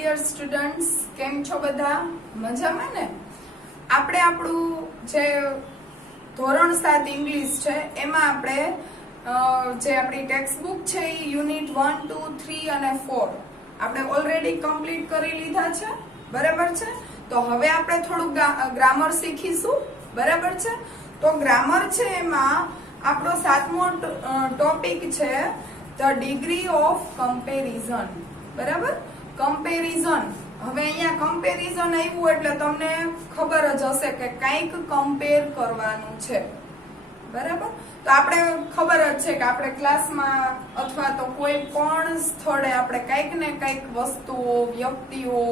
Dear students, કેમ છો બધા? મજામાં ને? આપણે આપણું જે ધોરણ 7 ઇંગ્લિશ છે એમાં આપણે જે આપણી ટેક્સ્ટ બુક છે એ યુનિટ 1, 2, 3 અને 4 આપણે ઓલરેડી કમ્પ્લીટ કરી લીધા છે. બરાબર છે? તો હવે આપણે થોડુંક ગ્રામર શીખીશું. બરાબર છે? તો ગ્રામર છે એમાં આપણો 7મો ટોપિક છે ધ ડિગ્રી ઓફ કમ્પેરિઝન. બરાબર? કમ્પેરિઝન. હવે અહીંયા કમ્પેરિઝન આવ્યું એટલે તમને ખબર જ હશે કે કંઈક કમ્પેર કરવાનું છે. બરાબર? તો આપણે ખબર જ છે કે આપણે ક્લાસમાં અથવા તો કોઈ પણ સ્થળે આપણે કંઈક ને કંઈક વસ્તુઓ, વ્યક્તિઓ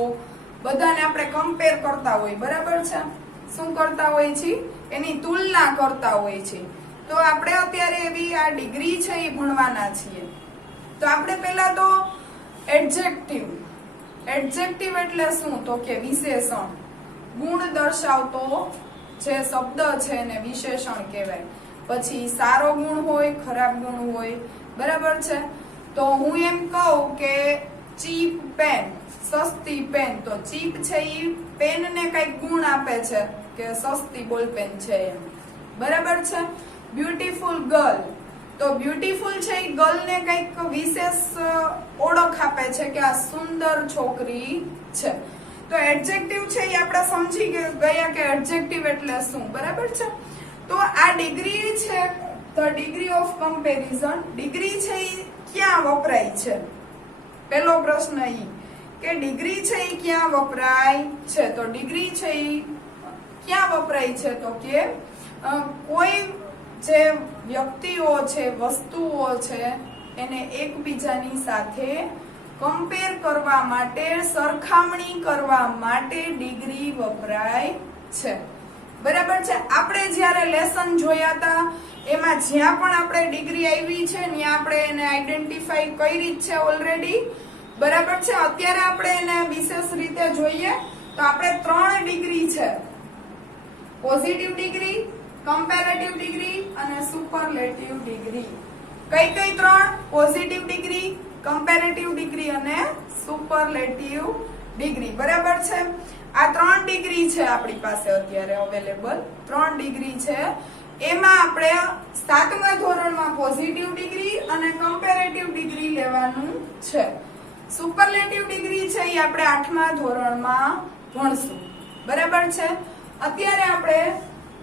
બધાને આપણે કમ્પેર કરતા હોય. બરાબર છે? શું કરતા હોય છે? એની તુલના કરતા હોય છે. તો આપણે અત્યારે એવી આ ડિગ્રી છે એ ભણવાના છીએ. તો આપણે પહેલા તો એડજેક્ટિવ. એડજેક્ટિવ એટલે શું? તો કે વિશેષણ, ગુણ દર્શાવતો જે શબ્દ છે એને વિશેષણ કહેવાય. પછી સારો ગુણ હોય, ખરાબ ગુણ હોય. બરાબર છે? તો હું એમ કહું કે ચીપ પેન, સસ્તી પેન, તો ચીપ છે એ પેનને કઈક ગુણ આપે છે કે સસ્તી બોલ પેન છે એમ. બરાબર છે? બ્યુટીફુલ ગર્લ, તો બ્યુટીફુલ છે એ ગર્લને કઈક વિશેષ ઓળખ આપે છે કે આ સુંદર છોકરી છે. તો એડજેક્ટિવ છે એ આપણે સમજી ગયા કે એડજેક્ટિવ એટલે શું. બરાબર છે? તો આ ડિગ્રી છે the degree of comparison. Degree છે એ ક્યાં વપરાય છે? પહેલો પ્રશ્ન ઈ કે ડિગ્રી છે એ ક્યાં વપરાય છે? તો ડિગ્રી છે એ ક્યાં વપરાય છે? તો કે કોઈ જે વ્યક્તિઓ છે, વસ્તુઓ છે એને એકબીજાની સાથે કમ્પેર કરવા માટે, સરખામણી કરવા માટે ડિગ્રી વપરાય છે. બરાબર છે? આપણે જ્યારે લેસન જોયા હતા એમાં જ્યાં પણ આપણે ડિગ્રી આવી છે ત્યાં આપણે એને આઈડેન્ટિફાઈ કરી જ છે ઓલરેડી. બરાબર છે? અત્યારે આપણે એને વિશેષ રીતે જોઈએ તો આપણે 3 ડિગ્રી છે: પોઝિટિવ ડિગ્રી, કમ્પેરેટિવ ડિગ્રી અને સુપરલેટિવ ડિગ્રી. કઈ કઈ 3? પોઝિટિવ ડિગ્રી, કમ્પેરેટિવ ડિગ્રી અને સુપરલેટિવ ડિગ્રી. બરાબર છે? આ 3 ડિગ્રી છે આપણી પાસે અત્યારે અવેલેબલ. 3 ડિગ્રી છે. એમાં આપણે 7મા ધોરણમાં પોઝિટિવ ડિગ્રી અને કમ્પેરેટિવ ડિગ્રી લેવાનું છે. સુપરલેટિવ ડિગ્રી છે એ આપણે 8મા ધોરણમાં ભણશું. બરાબર છે? અત્યારે આપણે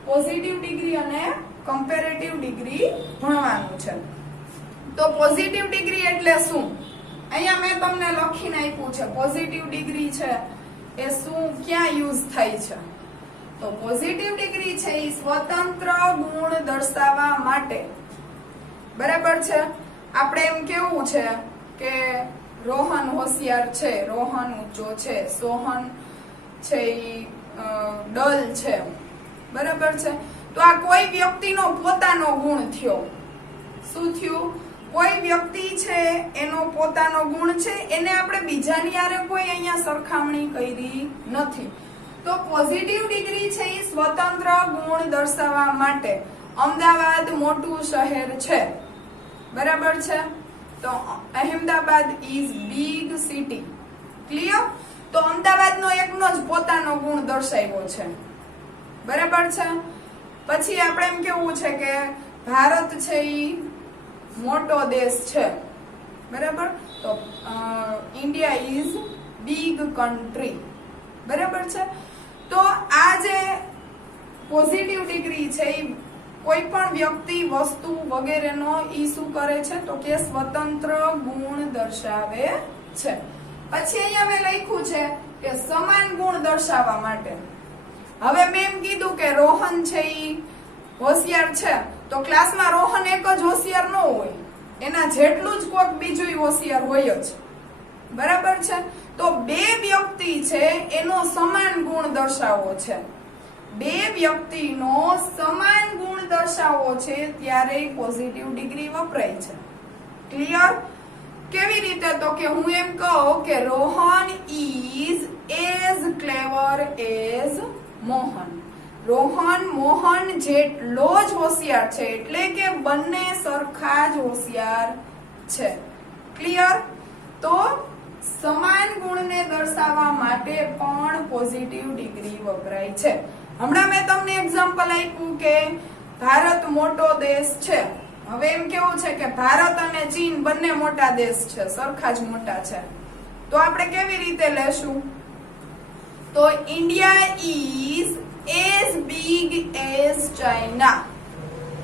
પોઝિટિવ ડિગ્રી અને કમ્પેરેટિવ ડિગ્રી ભણવાનું છે. તો પોઝિટિવ ડિગ્રી એટલે શું? અહીંયા મેં તમને લખીને આપ્યું છે. પોઝિટિવ ડિગ્રી છે એ શું, ક્યાં યુઝ થાય છે? તો પોઝિટિવ ડિગ્રી છે એ સ્વતંત્ર ગુણ દર્શાવવા માટે. બરાબર છે? આપણે એમ કેવું છે કે રોહન હોશિયાર છે, રોહન ઊંચો છે, સોહન છે એ ડલ છે. બરાબર છે? તો આ કોઈ વ્યક્તિનો પોતાનો ગુણ થયો. શું થયું? કોઈ વ્યક્તિ છે એનો પોતાનો ગુણ છે, એને આપણે બીજાની હારે કોઈ અહીંયા સરખામણી કરી નથી. તો પોઝિટિવ ડિગ્રી છે એ સ્વતંત્ર ગુણ દર્શાવવા માટે. અમદાવાદ મોટું શહેર છે. બરાબર છે? તો Ahmedabad is big city. Clear? તો અમદાવાદનો એકનો જ પોતાનો ગુણ દર્શાવ્યો છે. બરાબર છે? પછી આપણે એમ કેવું છે કે ભારત છે એ મોટો દેશ છે. બરાબર? તો ઇન્ડિયા ઇઝ બિગ કન્ટ્રી. બરાબર છે? તો આ જે પોઝિટિવ ડિગ્રી છે એ કોઈ પણ વ્યક્તિ, વસ્તુ વગેરેનો ઈ શું કરે છે? તો કે સ્વતંત્ર ગુણ દર્શાવે છે. પછી અહીંયા મેં લખ્યું છે કે સમાન ગુણ દર્શાવવા માટે. હવે મેં એમ કીધું કે રોહન છે એ હોશિયાર છે, તો ક્લાસમાં રોહન એક જ હોશિયાર ન હોય, એના જેટલું જ કોઈક બીજું હોશિયાર હોય જ. બરાબર છે? તો 2 વ્યક્તિ છે એનો સમાન ગુણ દર્શાવવો છે. 2 વ્યક્તિનો સમાન ગુણ દર્શાવવો છે ત્યારે પોઝિટિવ ડિગ્રી વપરાય છે. ક્લિયર? કેવી રીતે? તો કે હું એમ કહું કે Rohan is as clever as Mohan. Rohan Mohan જેટલો જ હોશિયાર છે, એટલે કે બંને સરખા જ હોશિયાર છે. ક્લિયર? તો સમાન ગુણને દર્શાવવા માટે પણ પોઝિટિવ ડિગ્રી વપરાય છે. હમણાં મેં તમને એક્ઝામ્પલ આપ્યું કે ભારત મોટો દેશ છે. હવે એમ કેવું છે કે ભારત અને ચીન બંને મોટા દેશ છે, સરખા જ મોટા છે. તો આપણે કેવી રીતે લેશું? તો India is as big as China.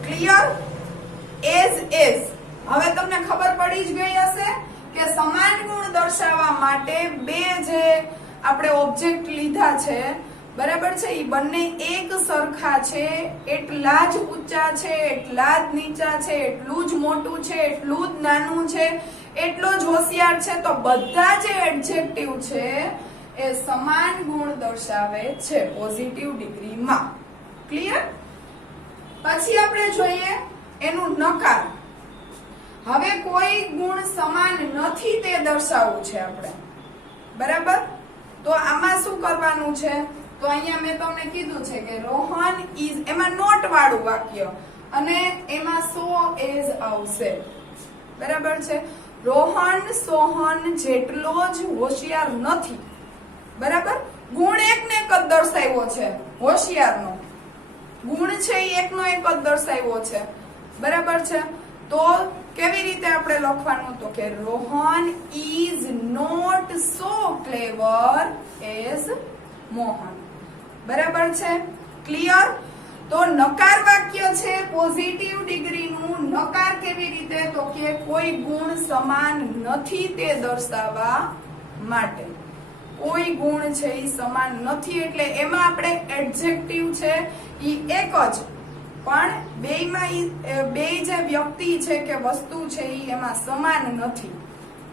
Clear? As. હવે તમને ખબર પડી જ ગઈ હશે કે સમાન ગુણ દર્શાવવા માટે બે જે આપણે ઓબ્જેક્ટ લીધા છે, બરાબર છે, એ બંને એક સરખા છે, એટલા જ ઊંચા છે, એટલા જ નીચા છે, એટલું જ મોટું છે, એટલું જ નાનું છે, એટલો જ હોશિયાર છે. તો બધા જે એડજેક્ટિવ છે એ સમાન ગુણ દર્શાવે છે પોઝિટિવ ડિગ્રીમાં. ક્લિયર? પછી આપણે જોઈએ એનું નકાર. હવે કોઈ ગુણ સમાન નથી તે દર્શાવવું છે આપણે, બરાબર? તો આમાં શું કરવાનું છે? તો અહીંયા મેં તમને કીધું છે કે રોહન ઇઝ, એમાં નોટ વાળું વાક્ય અને એમાં સો એઝ આવશે, બરાબર છે. રોહન સોહન જેટલો જ હોશિયાર નથી, બરાબર? ગુણ એકને એક જ દર્શાવ્યો છે, હોશિયારનો ગુણ છે એ એકનો એક જ દર્શાવ્યો છે, બરાબર છે. તો કેવી રીતે આપણે લખવાનું? તો કે Rohan is not so clever as Mohan, બરાબર છે. ક્લિયર? તો નકાર વાક્ય છે પોઝિટિવ ડિગ્રીનું. નકાર કેવી રીતે? તો કે કોઈ ગુણ સમાન નથી તે દર્શાવવા માટે. કોઈ ગુણ છે એ સમાન નથી એટલે એમાં આપણે એડજેક્ટિવ છે એ એક જ, પણ બેયમાં બે જે વ્યક્તિ છે કે વસ્તુ છે એ એમાં સમાન નથી,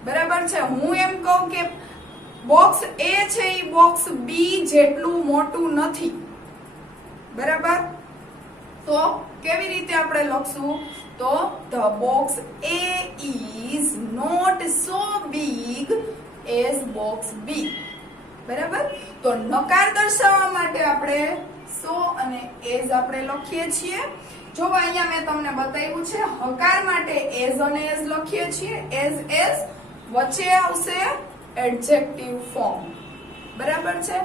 બરાબર છે. હું એમ કહું કે બોક્સ એ છે એ બોક્સ બી જેટલું મોટું નથી, બરાબર? તો કેવી રીતે આપણે લખશું? તો the box A is not so big as box B, બરાબર? તો નકાર દર્શાવવા માટે આપણે સો અને એઝ આપણે લખીએ છીએ. જો અહીંયા મેં તમને બતાવ્યું છે, હકાર માટે એઝ અને એઝ લખીએ છીએ. એઝ વચ્ચે આવશે એડજેક્ટિવ ફોર્મ, બરાબર છે.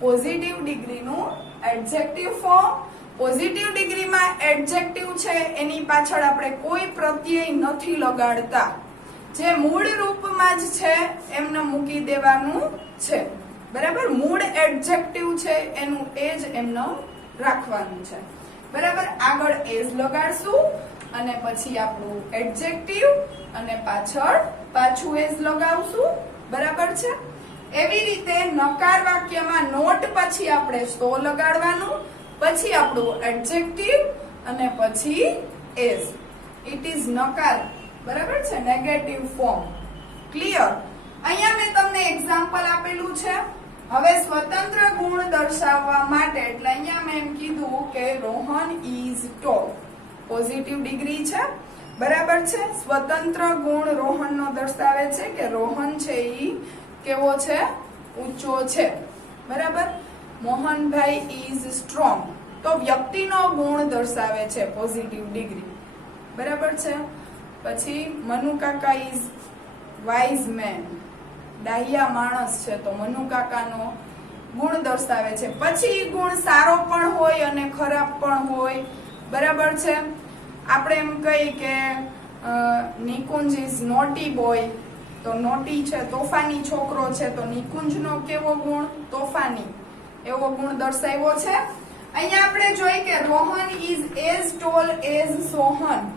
પોઝિટિવ ડિગ્રીનું એડજેક્ટિવ ફોર્મ. પોઝિટિવ ડિગ્રીમાં એડજેક્ટિવ છે એની પાછળ આપણે કોઈ પ્રત્યય નથી લગાડતા, જે મૂળ રૂપમાં જ છે એમને મૂકી દેવાનું છે, બરાબર? મૂળ એડજેક્ટિવ છે એનું એજ એમને રાખવાનું છે, બરાબર? આગળ એઝ લગાડશું અને પછી આપણું એડજેક્ટિવ અને પાછું એઝ લગાવશું, બરાબર છે. એવી રીતે નકાર વાક્યમાં નોટ પછી આપણે સો લગાડવાનું, પછી આપણું એડજેક્ટિવ અને પછી એઝ. ઇટ ઇઝ નકાર, બરાબર છે, નેગેટિવ ફોર્મ. ક્લિયર? અહીંયા મેં તમને એક્ઝામ્પલ આપેલું છે. હવે સ્વતંત્ર ગુણ દર્શાવવા માટે એટલે અહીંયા મેં એમ કીધું કે Rohan is tall, positive degree છે, બરાબર છે. સ્વતંત્ર ગુણ રોહનનો દર્શાવે છે કે રોહન છે ઈ કેવો છે? ઊંચો છે, બરાબર. મોહનભાઈ ઇઝ સ્ટ્રોંગ, તો વ્યક્તિનો ગુણ દર્શાવે છે પોઝિટિવ ડિગ્રી, બરાબર છે. પછી મનુ કાકા ઇઝ વાઇઝ મેન, ડાહ્યા માણસ છે, તો મનુ કાકાનો ગુણ દર્શાવે છે. પછી ગુણ સારો પણ હોય અને ખરાબ પણ હોય, બરાબર છે. આપણે એમ કહી કે નિકુંજ ઇઝ નોટી બોય, તો નોટી છે, તોફાની છોકરો છે, તો નિકુંજનો કેવો ગુણ? તોફાની, એવો ગુણ દર્શાવ્યો છે. અહીંયા આપણે જોઈ કે Rohan is as toll as Sohan,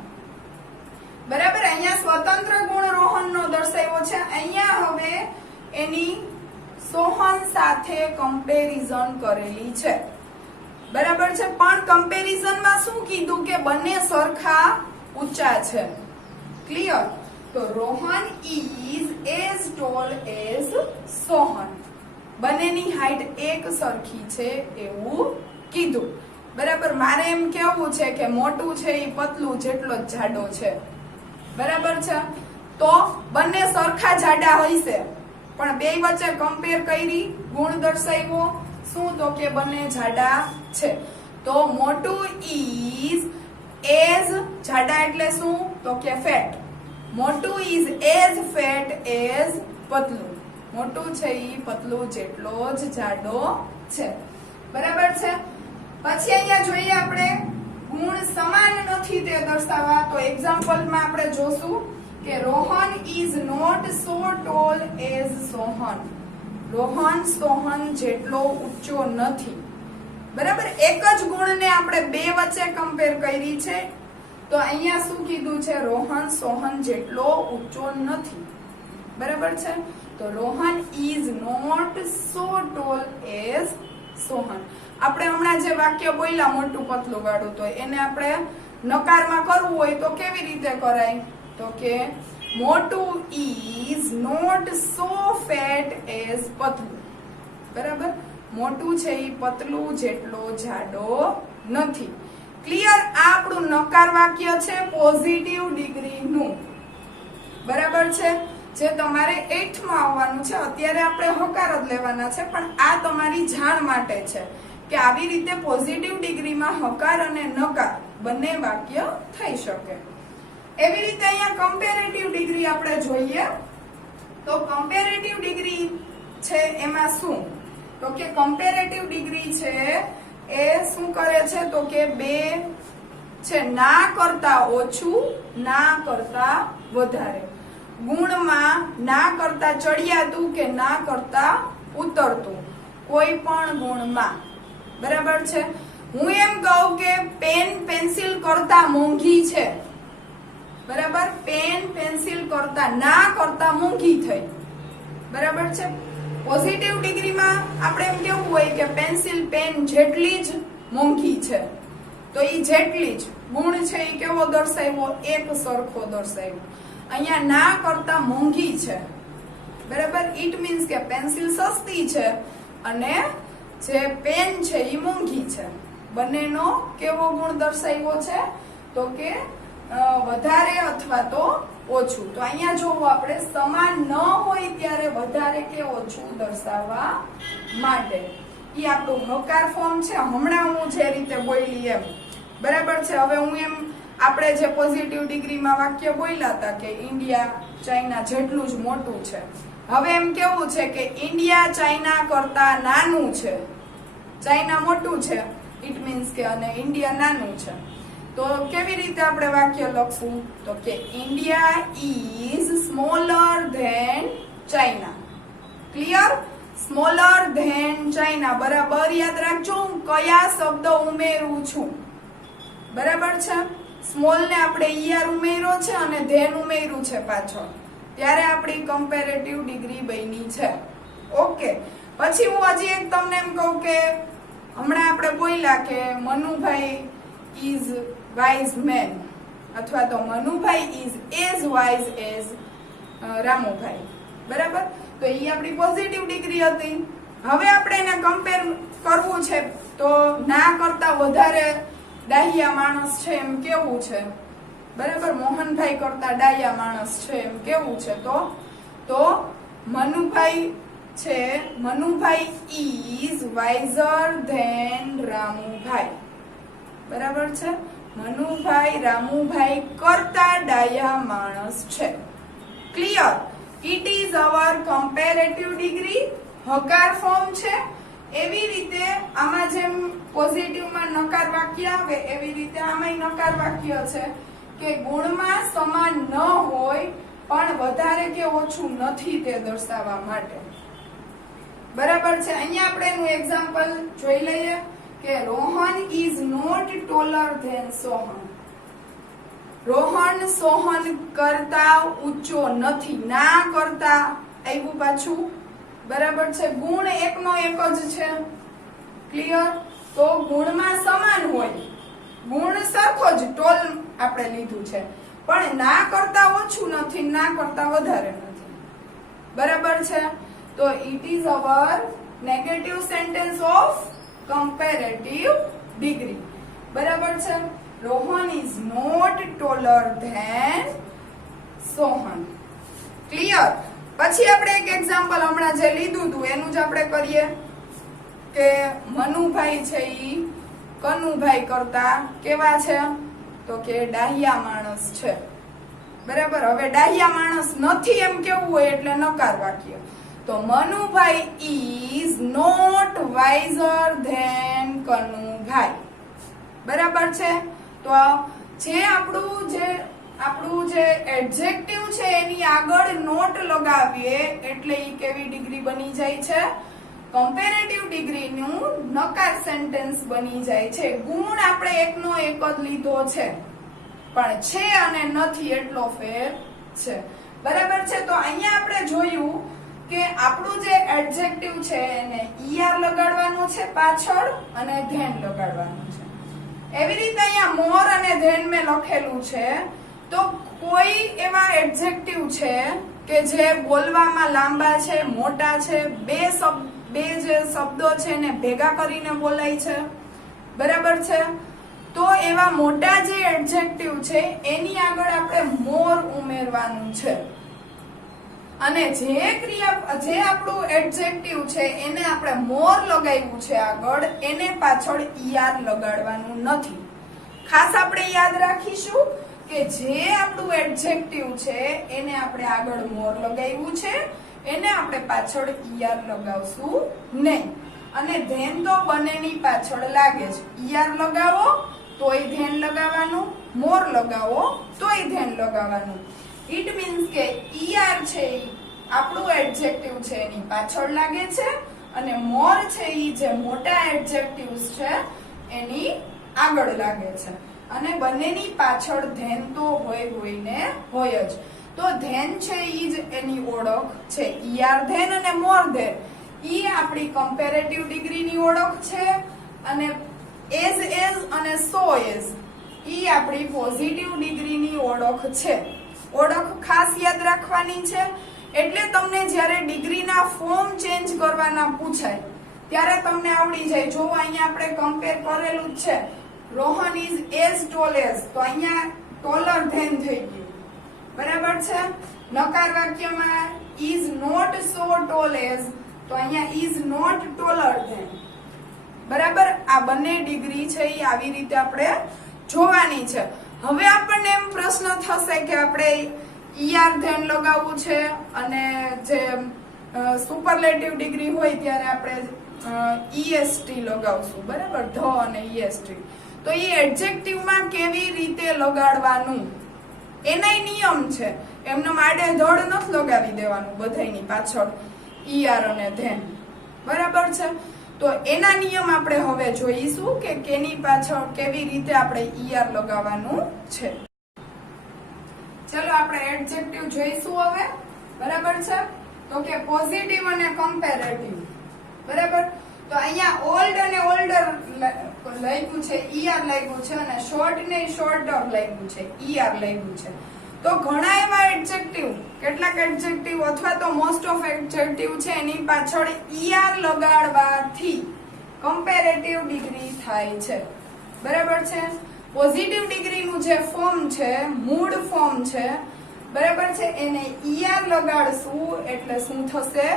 બરાબર. અહીંયા સ્વતંત્ર ગુણ રોહનનો દર્શાવ્યો છે. અહીંયા હવે એની સોહન સાથે કમ્પેરિઝન કરેલી છે, બરાબર છે. પણ કમ્પેરિઝનમાં શું કીધું કે બંને સરખા ઊંચા છે. ક્લિયર? તો Rohan is as toll as Sohan, બંનેની હાઈટ એક સરખી છે એવું કીધું, બરાબર. મારે એમ કેવું છે કે મોટું છે એ પતલું જેટલો જ જાડો છે, બરાબર છે. તો બંને સરખા જાડા હશે, પણ બે વચ્ચે કમ્પેર કરી, ગુણ દર્શાવ્યો શું? તો કે બંને જાડા છે. તો મોટું ઇઝ એઝ, જાડા એટલે શું? તો કે ફેટ. મોટું ઇઝ એઝ ફેટ એઝ પતલું, મોટું છે ઈ પતલું જેટલો જ જાડો છે. બરાબર છે. પછી અહીંયા જોઈએ આપણે ગુણ સમાન નથી તે દર્શાવવા. તો એક્ઝામ્પલમાં આપણે જોશું કે Rohan is not so tall as Sohan. Rohan Sohan જેટલો ઊંચો નથી. બરાબર. એક જ ગુણને આપણે બે વચ્ચે કમ્પેર કરી છે. તો અહીંયા શું કીધું છે? રોહન સોહન જેટલો ઊંચો નથી. બરાબર છે. તો Rohan is not so tall as Sohan. આપણે હમણાં જે વાક્ય બોલ્યા મોટું પતલું વાળું, તો એને આપણે નકારમાં કરવું હોય તો કેવી રીતે કરાય? તો કે મોટું is not so fat as પતલું. બરાબર. મોટું છે એ પતલું જેટલો જાડો નથી. ક્લિયર? આ આપણું નકાર વાક્ય છે પોઝિટિવ ડિગ્રીનું. બરાબર છે. જે તમારે 8th માં આવવાનું છે. અત્યારે આપણે હકાર જ લેવાના છે, પણ આ તમારી જાણ માટે છે કે આવી રીતે પોઝિટિવ ડિગ્રીમાં હકાર અને નકાર બંને વાક્ય થઈ શકે. એવી રીતે અહીંયા કમ્પેરેટિવ ડિગ્રી આપણે જોઈએ. તો કમ્પેરેટિવ ડિગ્રી છે એમાં શું? તો કે કમ્પેરેટિવ ડિગ્રી છે એ શું કરે છે? તો કે બે છે ના કરતા ઓછું, ના કરતા વધારે. ગુણમાં ના કરતા ચડિયાતું કે ના કરતા ઉતરતું, કોઈ પણ ગુણમાં. બરાબર છે. હું એમ કહું કે પેન પેન્સિલ કરતા મોંઘી છે. બરાબર. પેન પેન્સિલ કરતા ના કરતા મોંઘી થઈ. બરાબર છે. પોઝિટિવ ડિગ્રીમાં આપણે એમ કેવું હોય કે પેન્સિલ પેન જેટલી જ મોંઘી છે. તો એ જેટલી જ ગુણ છે એ કેવો દર્શાવ્યો? એક સરખો દર્શાવ્યો. અહીંયા ના કરતા મોંઘી છે. બરાબર. ઇટ મીન્સ કે પેન્સિલ સસ્તી છે અને જે પેન છે એ મોંઘી છે. બંનેનો કેવો ગુણ દર્શાવ્યો છે? તો કે વધારે અથવા તો ઓછું. તો અહીંયા જોવું આપણે સમાન ન હોય ત્યારે વધારે કે ઓછું દર્શાવવા માટે. એ આપણું હકાર ફોર્મ છે. હમણાં હું જે રીતે બોલી એમ. બરાબર છે. હવે હું એમ આપણે જે પોઝિટિવ ડિગ્રીમાં વાક્ય બોલ્યા હતા કે ઇન્ડિયા ચાઇના જેટલું જ મોટું છે. હવે એમ કેવું છે કે ઇન્ડિયા ચાઇના કરતા નાનું છે. ચાઇના મોટું છે ઇટ મીન્સ કે અને ઇન્ડિયા નાનું છે. તો કેવી રીતે આપણે વાક્ય લખશું? તો કે India is smaller than China. Clear? Smaller than China. બરાબર યાદ રાખજો હું કયા શબ્દ ઉમેરું છું. બરાબર છે. સ્મોલ ને આપણે ઈઆર ઉમેર્યો છે અને ધેન ઉમેર્યું છે પાછળ, ત્યારે આપણી કમ્પેરેટિવ ડિગ્રી બની છે. ઓકે. પછી હું હજી એક તમને એમ કહું કે હમણાં આપણે બોલ્યા કે મનુભાઈ ઇઝ વાઇઝ મેન, અથવા તો Manubhai is as wise as Ramubhai. બરાબર. તો એ આપણી પોઝિટિવ ડિગ્રી હતી. હવે આપણે એને કમ્પેર કરવું છે તો ના કરતા વધારે ડાહ્યા માણસ છે એમ કેવું છે? બરાબર. મોહનભાઈ કરતા ડાહ્યા માણસ છે એમ કેવું છે? તો મનુભાઈ છે, Manubhai is wiser than Ramubhai. બરાબર છે. મનુભાઈ રામુભાઈ કરતા ડાહ્યા માણસ છે. Clear? It is our comparative degree. હકાર ફોર્મ છે. એવી રીતે આમાં જેમ પોઝિટિવમાં નકાર વાક્ય આવે એવી રીતે આમાં નકાર વાક્ય છે કે ગુણમાં સમાન ન હોય પણ વધારે કે ઓછું નથી તે દર્શાવવા માટે. બરાબર છે. અહીંયા આપણે એનું એક્ઝામ્પલ જોઈ લઈએ કે Rohan is not taller than Sohan. Rohan Sohan કરતા ઊંચો નથી. ના કરતા આવ્યું પાછું. બરાબર છે. ગુણ એકનો એક જ છે. ક્લિયર? તો ગુણમાં સમાન હોય, ગુણ સરખો જ, ટોલ આપણે લીધું છે, પણ ના કરતા ઓછું નથી, ના કરતા વધારે નથી. બરાબર છે. તો it is our negative sentence of comparative degree. બરાબર છે. Rohan is not taller than Sohan. Clear? પછી આપણે એક એક્ઝામ્પલ હમણાં જે લીધું હતું એનું જ આપણે કરીએ કે મનુભાઈ છે ઈ કનુભાઈ કરતા કેવા છે? તો કે ડાહ્યા માણસ છે. બરાબર. હવે ડાહ્યા માણસ નથી એમ કેવું હોય એટલે નકાર વાક્ય. તો Manubhai is not wiser than Kanubhai. બરાબર છે. તો જે આપણું જે એડજેક્ટિવ છે એની આગળ નોટ લગાવીએ એટલે ઈ કેવી ડિગ્રી બની જાય છે? કમ્પેરેટિવ ડિગ્રીનું નકાર સેન્ટેન્સ બની જાય છે. ગુણ આપણે એકનો એક જ લીધો છે, પણ છે અને નથી એટલો ફેર છે. બરાબર છે. તો અહીંયા આપણે જોયું કે આપણું જે એડજેક્ટિવ છે એને ઈઆર લગાડવાનું છે પાછળ અને ધેન લગાડવાનું છે. એવી રીતે અહીંયા મોર અને ધેન મેં લખેલું છે. તો કોઈ એવા એડજેક્ટિવ છે કે જે બોલવામાં લાંબા છે, મોટા છે, બે જે શબ્દો છે એને ભેગા કરીને બોલાય છે. બરાબર છે. તો એવા મોટા જે એડજેક્ટિવ છે એની આગળ આપણે મોર ઉમેરવાનું છે, અને જે આપણું એડજેક્ટિવ છે એને આપણે મોર લગાવ્યું છે આગળ, એને પાછળ ઈઆર લગાડવાનું નથી. ખાસ આપણે યાદ રાખીશું કે જે આપણું એડજેક્ટિવ છે એને આપણે આગળ મોર લગાવ્યું છે, એને આપણે પાછળ ઈઆર લગાવશું નહીં. અને ધેન તો બંનેની પાછળ લાગે છે. ઈઆર લગાવો તોય ધેન લગાવવાનું, મોર લગાવો તોય ધેન લગાવવાનું. ઇટ મીન્સ કે ઈઆર છે આપણું એડજેક્ટિવ છે એની પાછળ લાગે છે, અને મોર છે ઈ જે મોટા એડજેક્ટિવ્સ છે એની આગળ લાગે છે. અને બંનેની પાછળ ધેન તો હોય જ. તો ધેન છે ઈ જ એની ઓળખ છે. ઈઆર ધેન અને મોર ધેન ઈ આપણી કમ્પેરેટિવ ડિગ્રીની ઓળખ છે, અને એઝ અને સો એઝ ઈ આપણી પોઝિટિવ ડિગ્રીની ઓળખ છે. ઓળખ ખાસ યાદ રાખવાની છે. એટલે તમને જ્યારે ડિગ્રીના ફોર્મ ચેન્જ કરવાના પૂછાય ત્યારે તમને આવડી જાય. જો અહીંયા આપણે કમ્પેર કરેલું જ છે, Rohan is as toll as, તો અહીંયા ટોલર ધેન થઈ ગયું. બરાબર છે. નકાર વાક્યમાં is not so tall as, તો અહીંયા ઇઝ નોટ ટોલર ધેન. બરાબર. આ બંને ડિગ્રી છે એ આવી રીતે આપણે જોવાની છે. હવે આપણને એમ પ્રશ્ન થશે કે આપણે ઈઆર ધેન લગાવવું છે, અને જે સુપરલેટિવ ડિગ્રી હોય ત્યારે આપણે ઈએસટી લગાવશું. બરાબર. ધ અને ઈએસટી. તો એ એડજેક્ટિવમાં કેવી રીતે લગાડવાનું એનાય નિયમ છે. એમને આડે ધડ નથી લગાવી દેવાનું બધાયની પાછળ ઈઆર અને ધેન. બરાબર છે. તો એના નિયમ આપણે હવે જોઈશું કે કેની પાછળ કેવી રીતે આપણે ઈઆર લગાવવાનું છે. ચલો આપણે એડજેક્ટિવ જોઈશું હવે. બરાબર છે. તો કે પોઝિટિવ અને કમ્પેરેટિવ. બરાબર. તો અહીંયા ઓલ્ડ અને ઓલ્ડર લખ્યું છે, ઈઆર લખ્યું છે, અને શોર્ટ ને શોર્ટર લખ્યું છે, ઈઆર લખ્યું છે. તો ઘણા એવા એડજેક્ટિવ, કેટલાક એડજેક્ટિવ અથવા તો મોસ્ટ ઓફ એડજેક્ટિવ છે એની પાછળ ઈઆર લગાડવાથી કમ્પેરેટિવ ડિગ્રી થાય છે. બરાબર છે. પોઝિટિવ ડિગ્રીનું જે ફોર્મ છે, મૂળ ફોર્મ છે, બરાબર છે, એને ઈઆર લગાડશું એટલે શું થશે?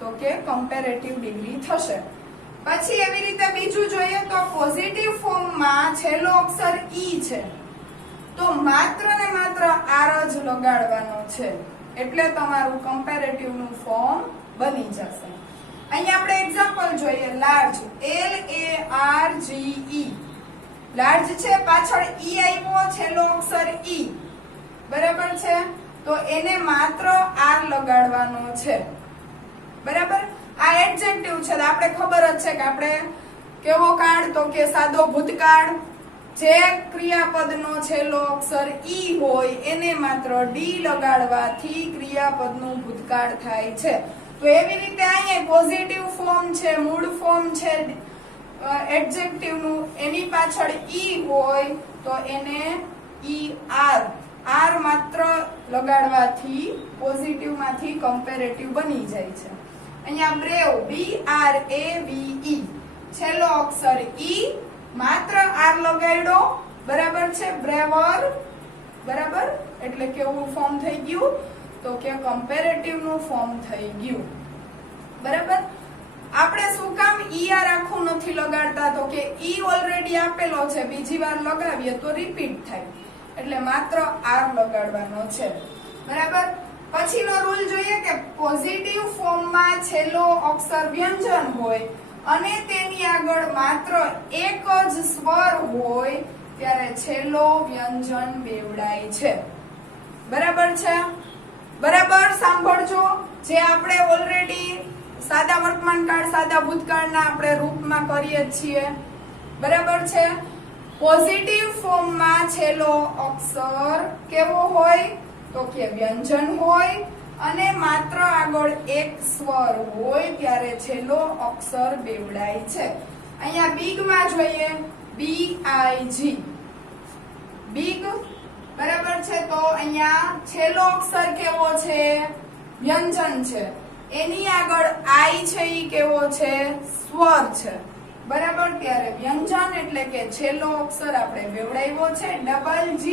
તો કે કમ્પેરેટિવ ડિગ્રી થશે. પછી એવી રીતે બીજું જોઈએ તો પોઝિટિવ ફોર્મમાં છેલ્લો અક્ષર ઈ છે, તો માત્ર ને માત્ર આર જ લગાડવાનો છે, એટલે તમારું કમ્પેરેટિવ નું ફોર્મ બની જશે. અહીંયા આપણે એક્ઝામ્પલ જોઈએ. Large, LARGE. લાર્જ છે, પાછળ ઈ આવ્યો, છેલ્લો અક્ષર ઈ. બરાબર છે. તો એને માત્ર આર લગાડવાનો છે. બરાબર. આ એડજેક્ટિવ છે. આપણે ખબર જ છે કે આપણે કેવો કાળ, તો કે સાદો ભૂતકાળ. જે ક્રિયાપદનો છેલ્લો અક્ષર ઈ હોય એને માત્ર ડી લગાડવાથી ક્રિયાપદનું ભૂતકાળ થાય છે. તો એવી રીતે અહીંયા પોઝિટિવ ફોર્મ છે, મૂળ ફોર્મ છે એડજેક્ટિવનું, એની પાછળ ઈ હોય તો એને ઈ આર માત્ર લગાડવાથી પોઝિટિવમાંથી કમ્પેરેટિવ બની જાય છે. અહીંયા બ્રેવ, BRAVE, છેલ્લો અક્ષર ઈ, માત્ર આર લગાડ્યો. બરાબર છે. બ્રેવર. બરાબર. એટલે કેવું ફોર્મ થઈ ગયું? તો કે કમ્પેરેટિવ નું ફોર્મ થઈ ગયું. બરાબર. આપણે શું કામ ઈઆર આખું નથી લગાડતા? તો કે ઈ ઓલરેડી આપેલો છે, બીજી વાર લગાવીએ તો રિપીટ થાય, એટલે માત્ર આર લગાડવાનો છે. બરાબર. પછીનો રૂલ જોઈએ કે પોઝિટિવ ફોર્મમાં છેલ્લો અક્ષર વ્યંજન હોય અને તેની આગળ માત્ર એક જ સ્વર હોય ત્યારે છેલ્લો વ્યંજન બેવડાય છે. બરાબર છે? બરાબર સાંભળજો. જે આપણે ઓલરેડી સાદા વર્તમાનકાળ સાદા ભૂતકાળના આપણે રૂપમાં કરીએ છીએ. બરાબર છે? પોઝિટિવ ફોર્મમાં છેલ્લો અક્ષર કેવો હોય તો કે વ્યંજન હોય અને માત્ર આગળ એક સ્વર હોય ત્યારે છેલ્લો અક્ષર બેવડાય છે. અહીંયા બિગ માં જોઈએ BIG બિગ. બરાબર છે? તો અહીંયા છેલ્લો અક્ષર કેવો છે? વ્યંજન છે. એની આગળ I છે ઈ કેવો છે? સ્વર છે. બરાબર? ત્યારે વ્યંજન એટલે કે છેલ્લો અક્ષર આપણે બેવડાવ્યો છે. ડબલ G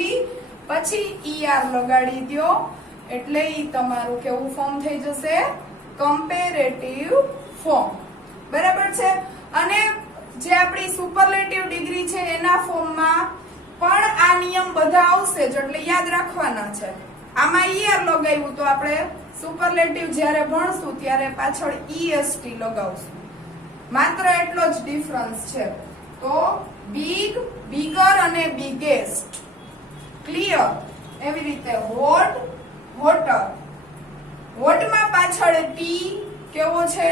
પછી ER લગાડી દો એટલે ઈ તમારું કેવું ફોર્મ થઈ જશે? Comparative form. બરાબર છે? અને જે આપણી સુપરલેટિવ ડિગ્રી છે એના ફોર્મમાં પણ આ નિયમ બધા આવશે જ એટલે યાદ રાખવાના છે. આમાં ER લગાવ્યું તો આપણે સુપરલેટિવ જ્યારે ભણશું ત્યારે પાછળ EST લગાવશું. માત્ર એટલો જ ડિફરન્સ છે. તો બિગ, બિગર અને બિગેસ્ટ. ક્લિયર? એવી રીતે હોટ, હોટર. હોટમાં પાછળ ટી કેવો છે?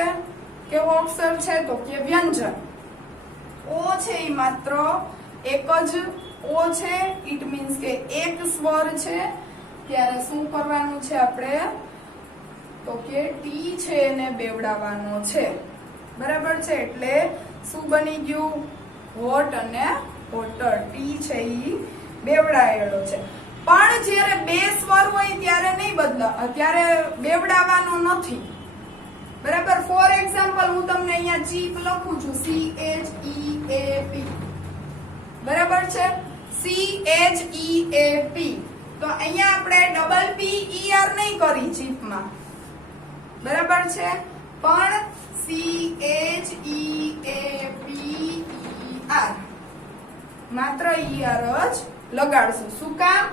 કેવો અક્ષર છે તો કે વ્યંજન. ઓ છે એ માત્ર એક જ ઓ છે. ઇટ મીન્સ કે એક સ્વર છે. ત્યારે શું કરવાનું છે આપણે તો કે ટી છે એને બેવડાવવાનો છે. બરાબર છે? એટલે શું બની ગયું? હોટ અને હોટર. ટી છે ઈ બેવડાયેલો છે. પણ જ્યારે બે સ્વર હોય ત્યારે નહીં બદલા, ત્યારે બેવડાવવાનો નથી. બરાબર? ફોર એક્ઝામ્પલ હું તમને અહીંયા ચીપ લખું છું CHEAP. બરાબર છે? CHEAP. તો અહીંયા આપણે ડબલ PER નહીં કરી ચીપમાં. બરાબર છે? પણ CHEAPER માત્ર ER જ લગાડશું. શું કામ?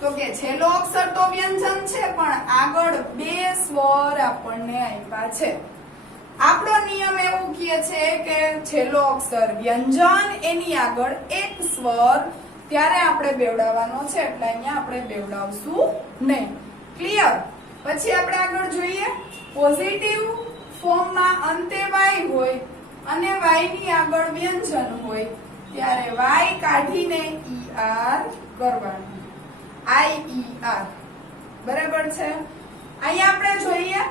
તો કે છેલ્લો અક્ષર તો વ્યંજન છે પણ આગળ બે સ્વર આપણને આપ્યા છે. આપણો નિયમ એવું કહે છે કે છેલ્લો અક્ષર વ્યંજન એની આગળ એક સ્વર ત્યારે આપણે બેવડાવવાનો છે એટલે અહીંયા આપણે બેવડાવશું નહીં. ક્લિયર? પછી આપણે આગળ જોઈએ પોઝિટિવ ફોર્મમાં અંતે Y હોય અને Y ની આગળ વ્યંજન હોય ત્યારે Y કાઢીને ER કરવાનું. IER. બરાબર છે? અહીંયા આપણે જોઈએ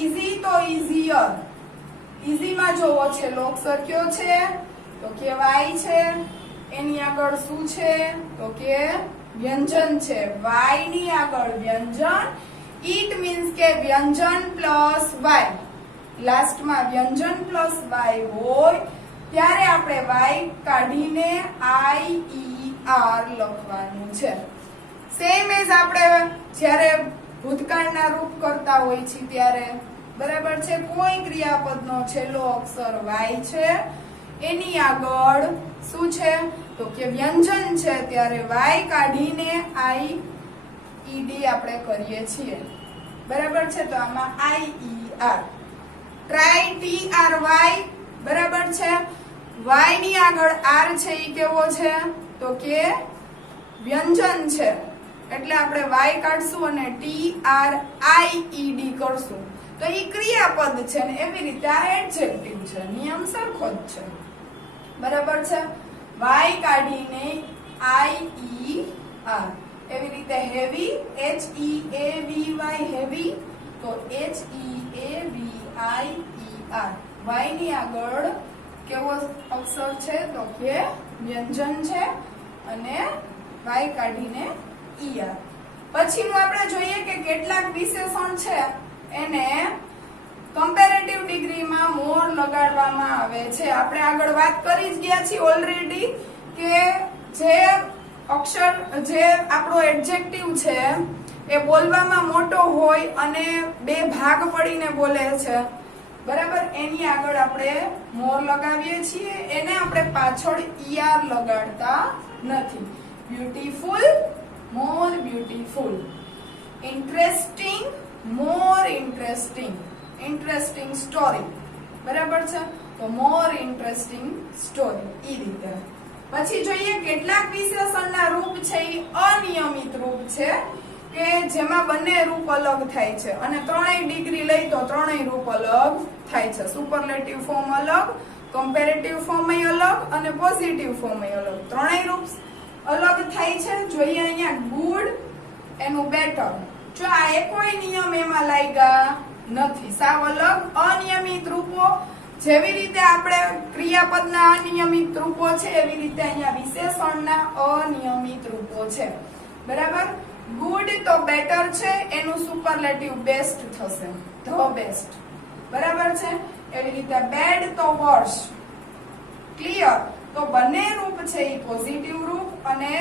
ઈઝી તો ઈઝીયર. ઈઝી માં જોવો છેલ્લો અક્ષર કયો છે તો કે Y છે. એની આગળ શું છે તો કે વ્યંજન છે. Y ની આગળ વ્યંજન. ઇટ મીન્સ કે વ્યંજન પ્લસ Y. લાસ્ટમાં વ્યંજન પ્લસ Y હોય ત્યારે આપણે Y કાઢીને IER લખવાનું છે. સેમ એઝ આપણે જ્યારે ભૂતકાળના રૂપ કરતા હોય છે ત્યારે. બરાબર છે? કોઈ ક્રિયાપદનો છેલ્લો અક્ષર Y છે એની આગળ શું છે તો કે વ્યંજન છે ત્યારે Y કાઢીને IED આપણે કરીએ છીએ. બરાબર છે? તો આમાં IER. Try TRY. બરાબર છે? Y ની આગળ R છે ઈ કેવો છે તો કે વ્યંજન છે એટલે આપણે Y કાઢશું અને TRIED કરશું તો ઈ ક્રિયાપદ છે ને એવી રીતે આ એડજેક્ટિવ છે. નિયમ સરખો જ છે. બરાબર છે? Y કાઢીને IER. એવી રીતે હેવી HEAVY હેવી તો HEAVIER. Y ની આગળ કેવો અક્ષર છે તો કે વ્યંજન છે અને Y કાઢીને ER. પછીનું આપણે જોઈએ કે કેટલાક વિશેષણ છે એને કમ્પેરેટિવ ડિગ્રીમાં મોર લગાડવામાં આવે છે. આપણે આગળ વાત કરી જ ગયા છીએ ઓલરેડી કે જે અક્ષર જે આપણો એડજેક્ટિવ છે એ બોલવામાં મોટો હોય અને બે ભાગ પડીને બોલે છે. બરાબર? એની આગળ આપણે મોર લગાવીએ છીએ. એને આપણે પાછળ ER લગાડતા નથી. Beautiful, more beautiful. ઇન્ટરેસ્ટિંગ, મોર ઇન્ટરેસ્ટિંગ, ઇન્ટરેસ્ટિંગ સ્ટોરી. બરાબર છે? તો મોર ઇન્ટરેસ્ટિંગ સ્ટોરી ઈ રીતે. પછી જોઈએ કેટલાક વિશેષણના રૂપ છે એ અનિયમિત રૂપ છે કે જેમાં બંને રૂપ અલગ થાય છે અને ત્રણેય ડિગ્રી લઈ તો ત્રણેય રૂપ અલગ થાય છે. સુપરલેટિવ ફોર્મ અલગ, કમ્પેરેટિવ ફોર્મ અલગ અને પોઝિટિવ ફોર્મ અલગ. ત્રણેય રૂપ અલગ થાય છે. જોઈએ અહીંયા ગુડ એનું બેટર. જો આ એકોય નિયમ એમાં લાગ્યા નથી. સાવ અલગ અનિયમિત રૂપો. જેવી રીતે આપણે ક્રિયાપદના અનિયમિત રૂપો છે એવી રીતે અહીંયા વિશેષણના અનિયમિત રૂપો છે. બરાબર? ગુડ તો બેટર છે, એનું સુપરલેટિવ બેસ્ટ થશે, ધ બેસ્ટ. બરાબર છે? એવી રીતે બેડ તો વર્સ. ક્લિયર? તો બંને રૂપ છે એ પોઝિટિવ રૂપ અને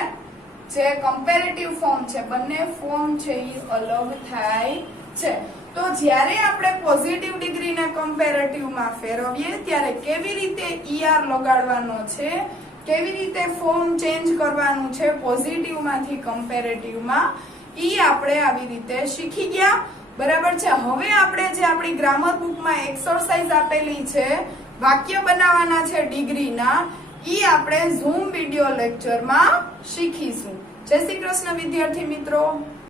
જે કમ્પેરેટિવ ફોર્મ છે બંને ફોર્મ છે એ અલગ થાય છે. તો જ્યારે આપણે પોઝિટિવ ડિગ્રીને કમ્પેરેટિવમાં ફેરવીએ ત્યારે કેવી રીતે ઈઆર લગાડવાનો છે, કેવી રીતે ફોર્મ ચેન્જ કરવાનું છે પોઝિટિવમાંથી કમ્પેરેટિવમાં, ઈ આપણે આવી રીતે શીખી ગયા. બરાબર છે? હવે આપણે જે આપણી ગ્રામર બુકમાં એક્સરસાઇઝ આપેલી છે, વાક્ય બનાવવાના છે ડિગ્રીના, ઈ આપણે ઝૂમ વિડિયો લેક્ચરમાં શીખીશું. જય શ્રી કૃષ્ણ વિદ્યાર્થી મિત્રો.